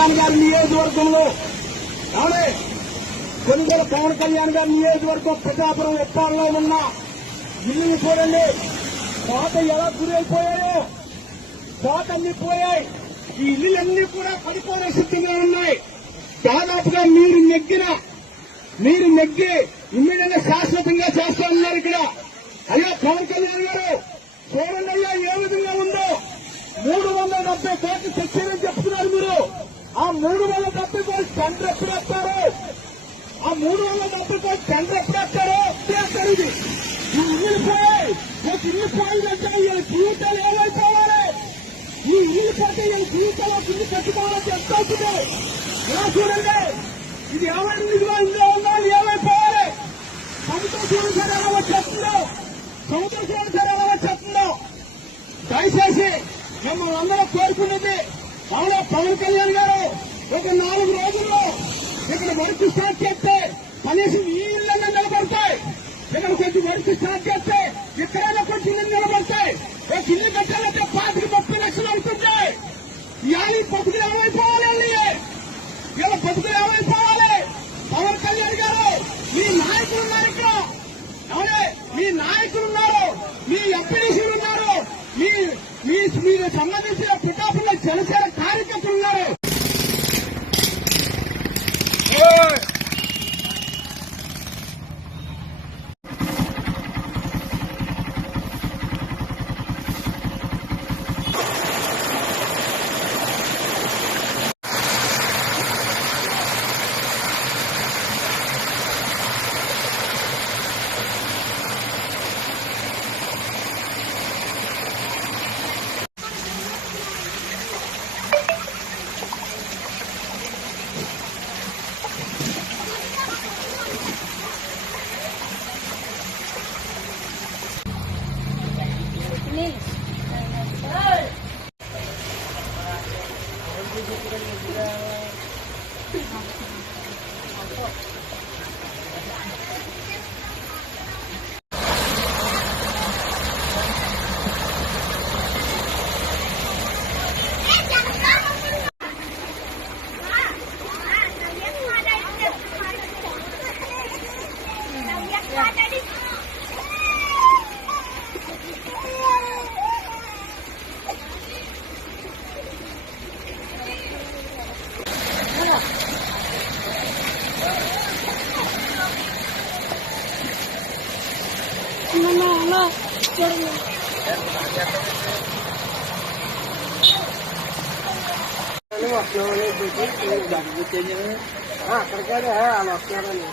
కళ్యాణ్ గారి నియోజకవర్గంలో అవునే కొనుగోలు పవన్ కళ్యాణ్ గారి నియోజకవర్గం పిఠాపురం ఉప్పాలలో ఉన్న ఇల్లు చూడండి. కోట ఎలా గురైపోయాయో కోట అన్ని పోయాయి. ఈ ఇల్లులన్నీ కూడా పడిపోయే స్థితిలో ఉన్నాయి. దాదాపుగా మీరు నెగ్గి ఇమ్మీడియట్ శాశ్వతంగా చేస్తా ఉన్నారు. ఇక్కడ అయ్యా పవన్ కళ్యాణ్ గారు చూడండి అయ్యా ఏ విధంగా ఉందో. 370 కోట్లు తెచ్చారని చెప్తున్నారు మీరు. ఆ 370 కోట్లు టెండర్ ఎప్పుడు వేస్తారు? ఆ 370 కోట్లు టెండర్ ఎప్పుడు వేస్తారు? చేస్తారు. ఇది ఈ ఇల్లు పోయాయి. మీకు ఇల్లు పోయిందంటే ఈ జీవితాలు ఏమైపోవాలి? ఈ ఇల్లు పోతే ఈ జీవితంలో ఇల్లు కట్టుకోవాలని ఎంత అవుతుంది? ఇలా చూడండి. ఇది ఏమైనా ఇదిగా ఇందులో ఉన్నా ఏమైపోవాలి? సముద్రం చూడండి సార్ ఎలా వచ్చేస్తుందో. సముద్రం చూడండి సార్ ఎలా వచ్చేస్తుందో. దయచేసి మిమ్మల్ని అందరూ కోరుకున్నది అవునా పవన్ కళ్యాణ్ గారు ఒక 4 రోజుల్లో ఇక్కడ వర్క్ స్టార్ట్ చేస్తే కనీసం ఈ ఇళ్ళన్నా నిలబడతాయి. ఇక్కడ కొంచెం వర్క్ స్టార్ట్ చేస్తే ఎక్కడైనా కొంచెం ఇల్లు నిలబడతాయి. ఒక ఇల్లు కట్టాలంటే 30 లక్షలు అవుతుంది. ఇవాళ బతుకులు ఏమైపోవాలి? ఇలా బతుకులు ఏమైపోవాలి? పవన్ కళ్యాణ్ గారు మీ నాయకులు ఉన్నారు ఇక్కడ. అవునే మీ నాయకులు ఉన్నారు, మీ ఎంపీడీసీలు ఉన్నారు, మీరు సంబంధించిన పిఠాపురం జనసేన కార్యకర్తలు ఉన్నారు. అక్కడికే వాళ్ళు వస్తున్నారని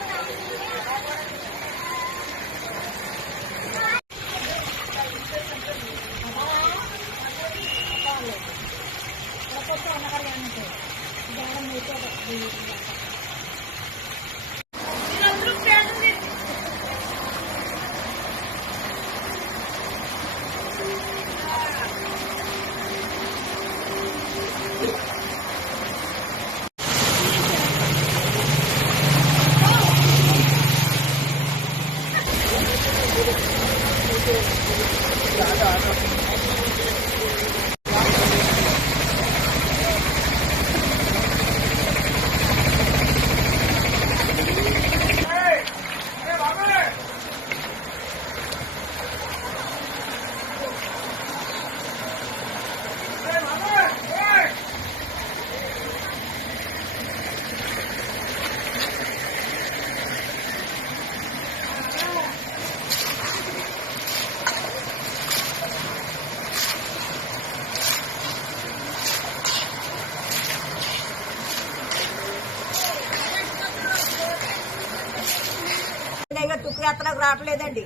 తుక్కుయాత్రకు రావట్లేదండి.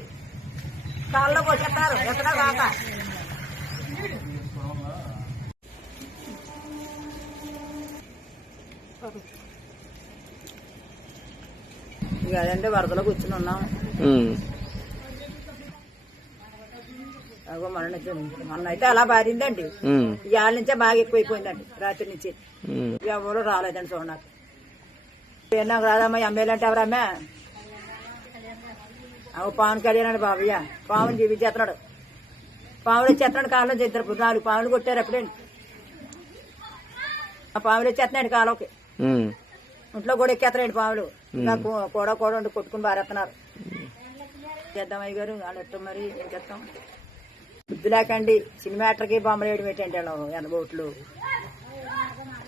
కాళ్ళలోకి వచ్చేస్తారు ఎక్కడ రాక. ఇక అదంటే వరదలో కూర్చుని ఉన్నాం. మొన్న అయితే అలా బారిందండి. ఇవాళ నుంచే బాగా ఎక్కువైపోయిందండి. రాత్రి నుంచి ఎవరు రాలేదండి చూడడానికి. నాకు రాదమ్మా ఎమ్మెల్యే అంటే ఎవరమ్మా? పవన్ కళ్యాణ్ అండి బాబయ్య. పాముని చూపించేస్తున్నాడు. పాములు వచ్చేస్తున్నాడు. కాళ్ళలో 4 పాములు కొట్టారు. అప్పుడేంటి ఆ పాములు వచ్చేస్తున్నాయండి కాలువకి. ఇంట్లో కూడా ఎక్కేస్తున్నాయండి పాములు. నాకు కూడా ఉండి కొట్టుకుని బారేస్తున్నారు. చేద్దాం అయ్య గారు వాళ్ళు ఎట్టం మరి ఏం చేస్తాం. బుద్ధి లేకండి సినిమాటర్కి బొమ్మలు వేయడం ఏంటంటే ఎనబోట్లు